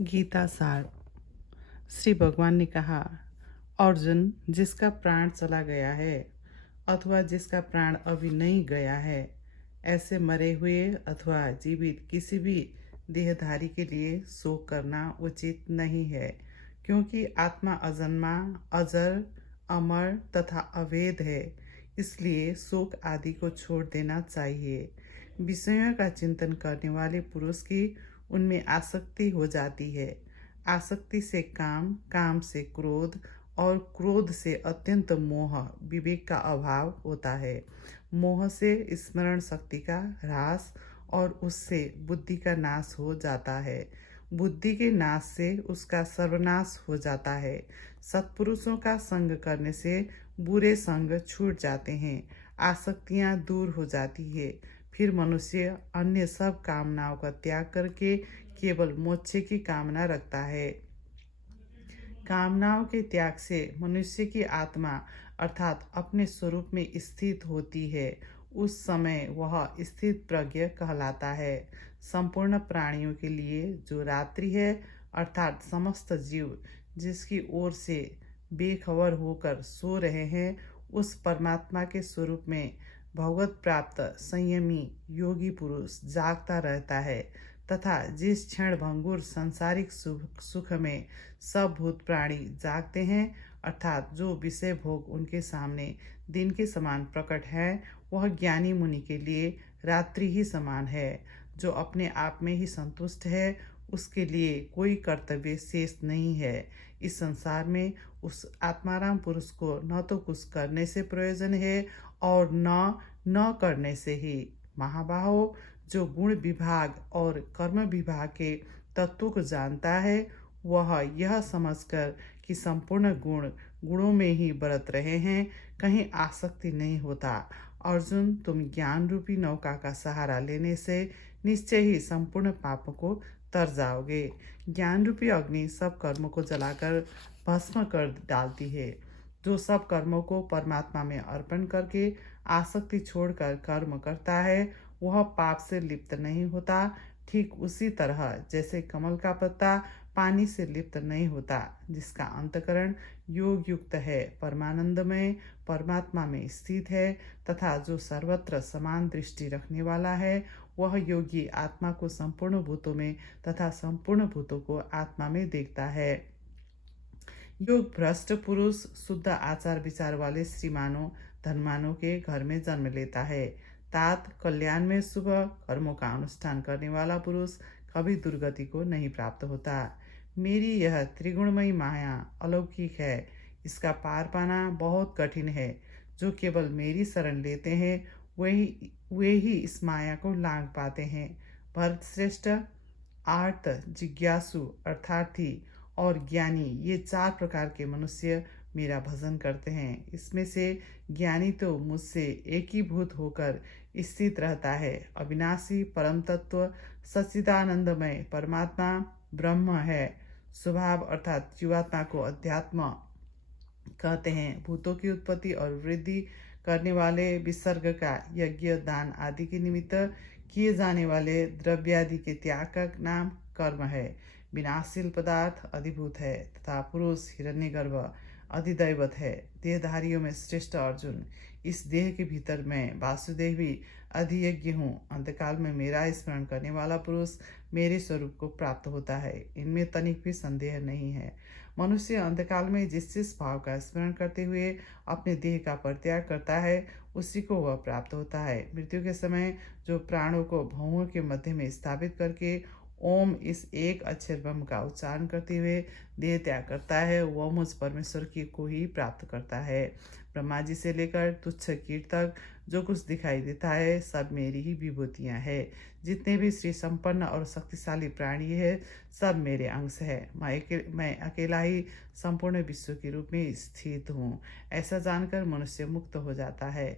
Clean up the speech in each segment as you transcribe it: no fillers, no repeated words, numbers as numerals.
गीता सार। श्री भगवान ने कहा, अर्जुन, जिसका प्राण चला गया है अथवा जिसका प्राण अभी नहीं गया है, ऐसे मरे हुए अथवा जीवित किसी भी देहधारी के लिए शोक करना उचित नहीं है, क्योंकि आत्मा अजन्मा, अजर, अमर तथा अभेद है। इसलिए शोक आदि को छोड़ देना चाहिए। विषयों का चिंतन करने वाले पुरुष की उनमें आसक्ति हो जाती है। आसक्ति से काम, काम से क्रोध और क्रोध से अत्यंत मोह, विवेक का अभाव होता है। मोह से स्मरण शक्ति का ह्रास और उससे बुद्धि का नाश हो जाता है। बुद्धि के नाश से उसका सर्वनाश हो जाता है। सत्पुरुषों का संग करने से बुरे संग छूट जाते हैं, आसक्तियां दूर हो जाती है। फिर मनुष्य अन्य सब कामनाओं का त्याग करके केवल मोक्ष की कामना रखता है। कामनाओं के त्याग से मनुष्य की आत्मा अर्थात अपने स्वरूप में स्थित होती है। उस समय वह स्थित प्रज्ञ कहलाता है। संपूर्ण प्राणियों के लिए जो रात्रि है अर्थात समस्त जीव जिसकी ओर से बेखबर होकर सो रहे हैं, उस परमात्मा के स्वरूप में भगवत प्राप्त संयमी योगी पुरुष जागता रहता है तथा जिस क्षण भंगुर सांसारिक सुख में सब भूत प्राणी जागते हैं अर्थात जो विषय भोग उनके सामने दिन के समान प्रकट है, वह ज्ञानी मुनि के लिए रात्रि ही समान है। जो अपने आप में ही संतुष्ट है उसके लिए कोई कर्तव्य शेष नहीं है। इस संसार में उस आत्माराम पुरुष को न तो कुछ करने से प्रयोजन है और न करने से ही। महाबाहो, जो गुण विभाग और कर्म विभाग के तत्व को जानता है, वह यह समझकर कि संपूर्ण गुणों में ही बरत रहे हैं, कहीं आसक्ति नहीं होता। अर्जुन, तुम ज्ञान रूपी नौका का सहारा लेने से निश्चय ही संपूर्ण पापों को तर जाओगे। ज्ञान रूपी अग्नि सब कर्मों को जलाकर भस्म कर डालती है। जो सब कर्मों को परमात्मा में अर्पण करके आसक्ति छोड़कर कर्म करता है, वह पाप से लिप्त नहीं होता। ठीक उसी तरह जैसे कमल का पत्ता पानी से लिप्त नहीं होता, जिसका अंतकरण योग युक्त है, परमानंदमय परमात्मा में स्थित है तथा जो सर्वत्र समान दृष्टि रखने वाला है, वह योगी आत्मा को संपूर्ण भूतों में तथा संपूर्ण भूतों को आत्मा में देखता है। योग भ्रष्ट पुरुष शुद्ध आचार विचार वाले श्रीमानों धनवानों के घर में जन्म लेता है। तात कल्याण में शुभ कर्मों का अनुष्ठान करने वाला पुरुष कभी दुर्गति को नहीं प्राप्त होता। मेरी यह त्रिगुणमयी माया अलौकिक है, इसका पार पाना बहुत कठिन है। जो केवल मेरी शरण लेते हैं वे ही इस माया को लांघ पाते हैं। भरत श्रेष्ठ, आर्त, जिज्ञासु, अर्थार्थी और ज्ञानी, ये चार प्रकार के मनुष्य मेरा भजन करते हैं। इसमें से ज्ञानी तो मुझसे एकीभूत होकर स्थित रहता है। अविनाशी परम तत्व सच्चिदानंदमय परमात्मा ब्रह्म है। स्वभाव अर्थात जीवात्मा को अध्यात्म कहते हैं। भूतों की उत्पत्ति और वृद्धि करने वाले विसर्ग का यज्ञ, दान आदि के निमित्त किए जाने वाले द्रव्यादि के त्याग का नाम कर्म है। विनाशशील पदार्थ अधिभूत है तथा पुरुष हिरण्यगर्भ अधिदैवत है। देहधारियों में श्रेष्ठ अर्जुन, इस देह के भीतर मैं वासुदेवी अधियज्ञ हूँ। अंतकाल में मेरा स्मरण करने वाला पुरुष मेरे स्वरूप को प्राप्त होता है, इनमें तनिक भी संदेह नहीं है। मनुष्य अंतकाल में जिस जिस भाव का स्मरण करते हुए अपने देह का परित्याग करता है, उसी को वह प्राप्त होता है। मृत्यु के समय जो प्राणों को भौहों के मध्य में स्थापित करके ओम इस एक अक्षर ब्रह्म का उच्चारण करते हुए देह त्याग करता है, वह मुझ परमेश्वर की को ही प्राप्त करता है। ब्रह्मा जी से लेकर तुच्छ कीट तक जो कुछ दिखाई देता है, सब मेरी ही विभूतियाँ हैं। जितने भी श्री संपन्न और शक्तिशाली प्राणी है, सब मेरे अंश है। मैं अकेला ही संपूर्ण विश्व के रूप में स्थित हूँ। ऐसा जानकर मनुष्य मुक्त हो जाता है।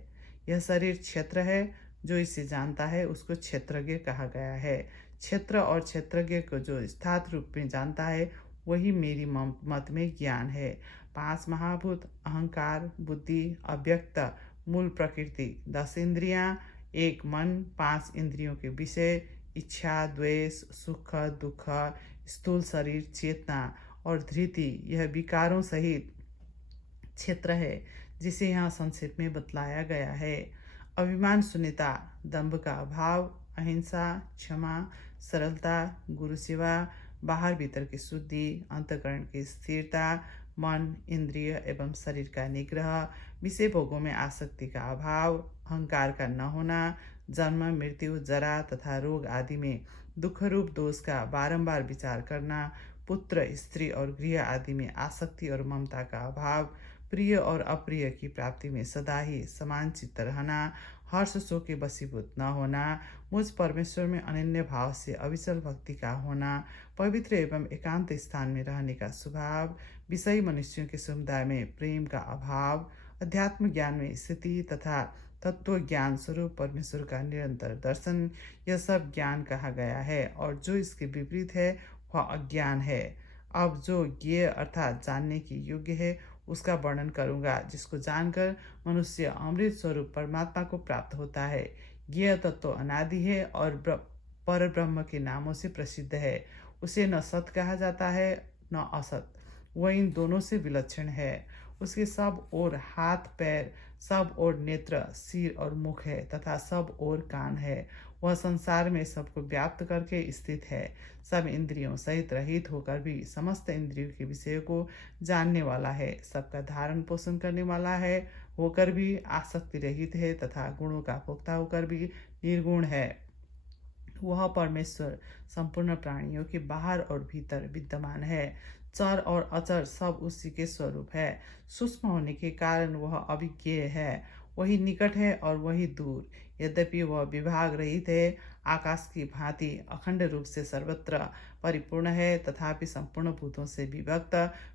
यह शरीर क्षेत्र है, जो इसे जानता है उसको क्षेत्रज्ञ कहा गया है। क्षेत्र और क्षेत्रज्ञ को जो यथार्थ रूप में जानता है, वही मेरी मत में ज्ञान है। 5 महाभूत अहंकार, बुद्धि, अव्यक्त, मूल प्रकृति, 10 इंद्रियां, एक मन, 5 इंद्रियों के विषय, इच्छा, द्वेष, सुख, दुख, स्थूल शरीर, चेतना और धृति यह विकारों सहित क्षेत्र है जिसे यहाँ संक्षेप में बतलाया गया है। अभिमान शून्यता, दंभ का अभाव, अहिंसा, क्षमा, सरलता, गुरु सेवा, बाहर भीतर की शुद्धि, अंतःकरण की स्थिरता, मन, इंद्रिय एवं शरीर का निग्रह, विषय भोगों में आसक्ति का अभाव, अहंकार का न होना, जन्म, मृत्यु, जरा तथा रोग आदि में दुख रूप दोष का बारंबार विचार करना, पुत्र, स्त्री और गृह आदि में आसक्ति और ममता का अभाव, प्रिय और अप्रिय की प्राप्ति में सदा ही समान चित्त रहना, हर्ष शोक के वशीभूत न होना, मुझ परमेश्वर में अनन्य भाव से अविचल भक्ति का होना, पवित्र एवं एकांत स्थान में रहने का स्वभाव, विषयी मनुष्यों के समुदाय में प्रेम का अभाव, अध्यात्म ज्ञान में स्थिति तथा तत्व ज्ञान स्वरूप परमेश्वर का निरंतर दर्शन, यह सब ज्ञान कहा गया है। और जो इसके विपरीत है वह अज्ञान है। अब जो ज्ञेय अर्थात जानने के योग्य है उसका वर्णन करूंगा, जिसको जानकर मनुष्य अमृत स्वरूप परमात्मा को प्राप्त होता है। ज्ञेय तत्व अनादि है और पर ब्रह्म के नामों से प्रसिद्ध है। उसे न सत कहा जाता है न असत, वह इन दोनों से विलक्षण है। उसके सब ओर हाथ पैर, सब ओर नेत्र, सिर और मुख है तथा सब ओर कान है। वह संसार में सबको व्याप्त करके स्थित है। सब इंद्रियों सहित रहित होकर भी समस्त इंद्रियों के विषय को जानने वाला है। सबका धारण पोषण करने वाला है, होकर भी आसक्ति रहित है तथा गुणों का भोक्ता होकर भी निर्गुण है। वह परमेश्वर संपूर्ण प्राणियों के बाहर और भीतर विद्यमान है। चर और अचर सब उसी के स्वरूप है। सूक्ष्म होने के कारण वह अविज्ञेय है। वही निकट है और वही दूर। यद्यपि वह विभाग रहित है, आकाश की भांति अखंड रूप से सर्वत्र परिपूर्ण है, तथापि संपूर्ण भूतों से विभक्त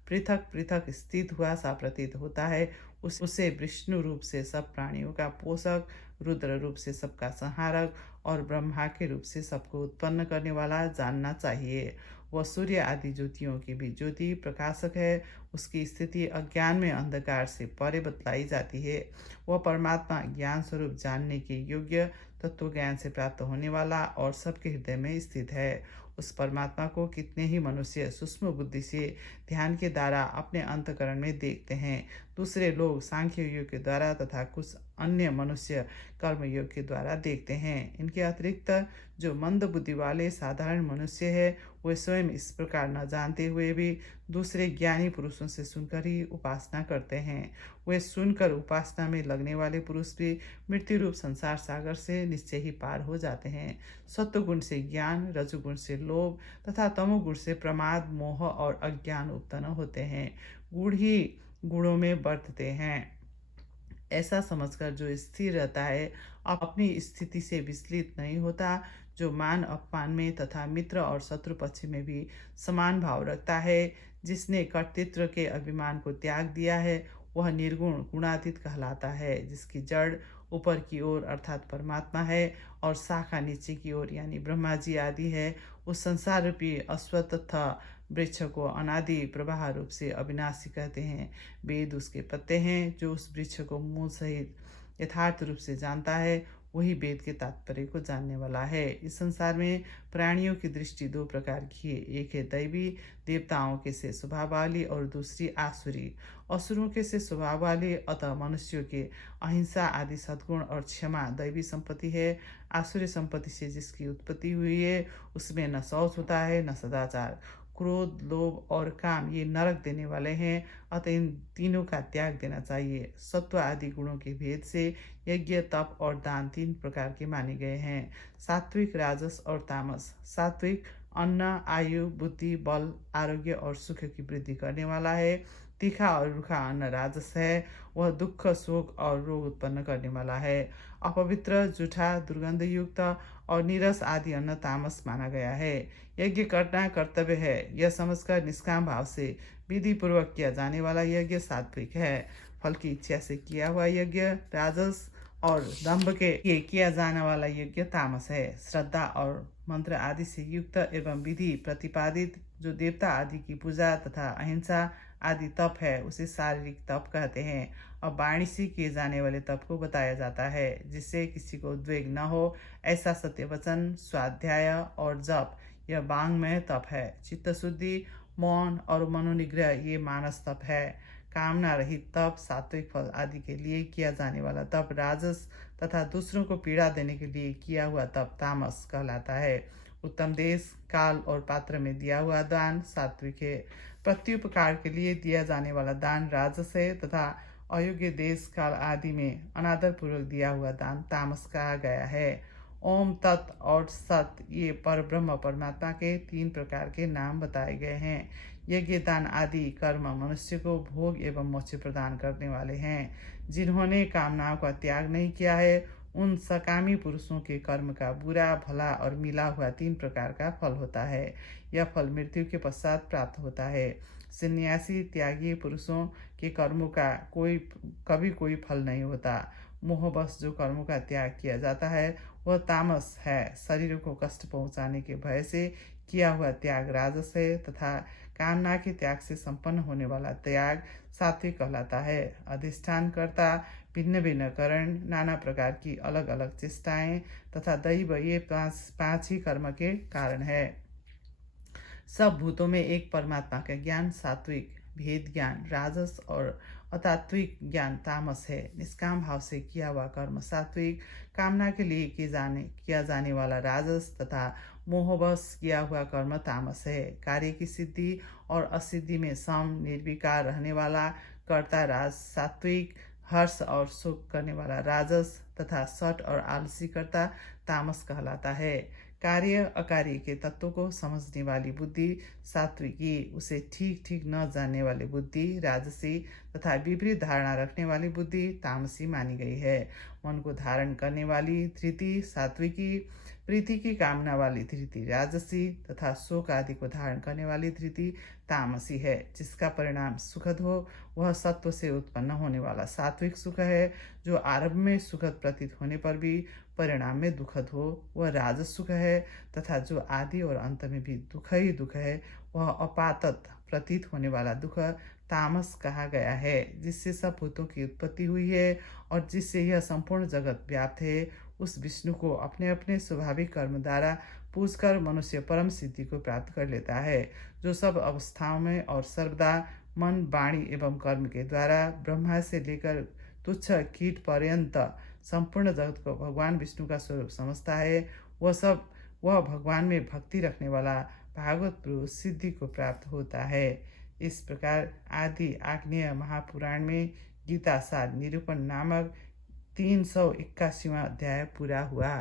पृथक पृथक स्थित हुआ सा प्रतीत होता है। उसे विष्णु रूप से सब प्राणियों का पोषक, रुद्र रूप से सबका संहारक और ब्रह्मा के रूप से सबको उत्पन्न करने वाला जानना चाहिए। वह सूर्य आदि ज्योतियों की भी ज्योति प्रकाशक है। उसकी स्थिति अज्ञान में अंधकार से परे बतलाई जाती है। वह परमात्मा ज्ञान स्वरूप जानने के योग्य, तत्व ज्ञान से प्राप्त होने वाला और सबके हृदय में स्थित है। उस परमात्मा को कितने ही मनुष्य सूक्ष्म बुद्धि से ध्यान के द्वारा अपने अंतःकरण में देखते हैं। दूसरे लोग सांख्य योग के द्वारा तथा कुछ अन्य मनुष्य कर्म योग के द्वारा देखते हैं। इनके अतिरिक्त जो मंद बुद्धि वाले साधारण मनुष्य है, वे स्वयं इस प्रकार न जानते हुए भी दूसरे ज्ञानी पुरुषों से सुनकर ही उपासना करते हैं। वे सुनकर उपासना में लगने वाले पुरुष भी मृत्यु रूप संसार सागर से निश्चय ही पार हो जाते हैं। सत्वगुण से ज्ञान, रजोगुण से लोभ तथा तमोगुण से प्रमाद, मोह और अज्ञान उत्पन्न होते हैं। गुण ही गुणों में बरतते हैं। ऐसा समझकर जो स्थिर रहता है, अपनी स्थिति से विचलित नहीं होता, जो मान अपमान में तथा मित्र और शत्रु पक्ष में भी समान भाव रखता है, जिसने कर्तृत्व के अभिमान को त्याग दिया है, वह निर्गुण गुणातीत कहलाता है। जिसकी जड़ ऊपर की ओर अर्थात परमात्मा है और शाखा नीचे की ओर यानी ब्रह्मा जी आदि है। उस संसार रूपी अश्वत्थ वृक्ष को अनादि प्रवाह रूप से अविनाशी कहते हैं। वेद उसके पत्ते हैं। जो उस वृक्ष को मूल सहित यथार्थ रूप से जानता है, वही वेद के तात्पर्य को जानने वाला है। इस संसार में प्राणियों की दृष्टि दो प्रकार की है। एक है दैवी, देवताओं के से स्वभाव वाली, और दूसरी आसुरी, असुरों के से स्वभाव वाली। अतः मनुष्यों के अहिंसा आदि सद्गुण और क्षमा दैवी संपत्ति है। आसुरी संपत्ति से जिसकी उत्पत्ति हुई है, उसमें न शौच होता है न सदाचार। क्रोध, लोभ और काम ये नरक देने वाले हैं। अतः इन तीनों का त्याग देना चाहिए। सत्व आदि गुणों के भेद से यज्ञ, तप और दान तीन प्रकार के माने गए हैं। सात्विक, राजस और तामस। सात्विक अन्न, आयु, बुद्धि, बल, आरोग्य और सुख की वृद्धि करने वाला है। तीखा और रूखा अन्न राजस है, वह दुख, शोक और रोग उत्पन्न करने वाला है। अपवित्र, जूठा, दुर्गंध युक्त और नीरस आदि अन्न तामस माना गया है। यज्ञ करना कर्तव्य है, यह समझकर निष्काम भाव से विधि पूर्वक किया जाने वाला यज्ञ सात्विक है। फल की इच्छा से किया हुआ यज्ञ राजस और दंभ के किया जाने वाला यज्ञ तामस है। श्रद्धा और मंत्र आदि से युक्त एवं विधि प्रतिपादित जो देवता आदि की पूजा तथा अहिंसा आदि तप है, उसे शारीरिक तप कहते हैं। अब वाणी से किए जाने वाले तप को बताया जाता है, जिससे किसी को उद्वेग न हो। ऐसा सत्य वचन, स्वाध्याय और जप यह वांग्मय तप है। चित्त शुद्धि, मौन और मनोनिग्रह ये मानस तप है। कामना रहित तप, सात्विक फल आदि के लिए किया जाने वाला तप राजस तथा दूसरों को पीड़ा देने के लिए किया हुआ तप तामस कहलाता है। उत्तम देश, काल और पात्र में दिया हुआ दान सात्विक है। प्रत्युपकार के लिए दिया जाने वाला दान राजस है तथा अयोग्य देश, काल आदि में अनादर पूर्वक दिया हुआ दान तामस कहा गया है। ओम, तत् और सत ये पर ब्रह्म परमात्मा के 3 प्रकार के नाम बताए गए हैं। यज्ञ, दान आदि कर्म मनुष्य को भोग एवं मोक्ष प्रदान करने वाले हैं। जिन्होंने कामनाओं का त्याग नहीं किया है उन सकामी पुरुषों के कर्म का बुरा, भला और मिला हुआ 3 प्रकार का फल होता है। यह फल मृत्यु के पश्चात प्राप्त होता है। सन्यासी, त्यागी पुरुषों के कर्मों का कभी कोई फल नहीं होता। मोहवश जो कर्मों का त्याग किया जाता है वह तामस है। शरीर को कष्ट पहुंचाने के भय से किया हुआ त्याग राजस है तथा कामना के त्याग से संपन्न होने वाला त्याग सात्विक कहलाता है। अधिष्ठान कर्ता, भिन्न भिन्न करण, नाना प्रकार की अलग अलग चेष्टाएं तथा दैव ये पांच ही कर्म के कारण है। सब भूतों में एक परमात्मा का ज्ञान सात्विक, भेद ज्ञान राजस और अतात्विक ज्ञान तामस है। निष्काम भाव से किया हुआ कर्म सात्विक, कामना के लिए किया जाने वाला राजस तथा मोहवश किया हुआ कर्म तामस है। कार्य की सिद्धि और असिद्धि में सम निर्विकार रहने वाला कर्ता राज सात्विक, हर्ष और सुख करने वाला राजस तथा सट और आलसी कर्ता तामस कहलाता है। कार्य अकार्य के तत्वों को समझने वाली बुद्धि सात्विकी, उसे ठीक ठीक न जानने वाली बुद्धि राजसी तथा विपरीत धारणा रखने वाली बुद्धि तामसी मानी गई है। मन को धारण करने वाली धृति सात्विकी, प्रीति की कामना वाली धृति राजसी तथा शोक आदि को धारण करने वाली धृति तामसी है। जिसका परिणाम सुखद हो वह सत्व से उत्पन्न होने वाला सात्विक सुख है। जो आरंभ में सुखद प्रतीत होने पर भी परिणाम में दुखद हो वह राजस सुख है तथा जो आदि और अंत में भी दुख ही दुख है वह अपातत प्रतीत होने वाला दुख तामस कहा गया है। जिससे सब भूतों की उत्पत्ति हुई है और जिससे यह संपूर्ण जगत व्याप्त है उस विष्णु को अपने अपने स्वाभाविक कर्म द्वारा पूजकर मनुष्य परम सिद्धि को प्राप्त कर लेता है। जो सब अवस्थाओं में और सर्वदा मन, वाणी एवं कर्म के द्वारा ब्रह्मा से लेकर तुच्छ कीट पर्यंत संपूर्ण जगत को भगवान विष्णु का स्वरूप समझता है वह भगवान में भक्ति रखने वाला भागवत पुरुष सिद्धि को प्राप्त होता है। इस प्रकार आदि आग्नेय महापुराण में गीता सार निरूपण नामक 381वां अध्याय पूरा हुआ।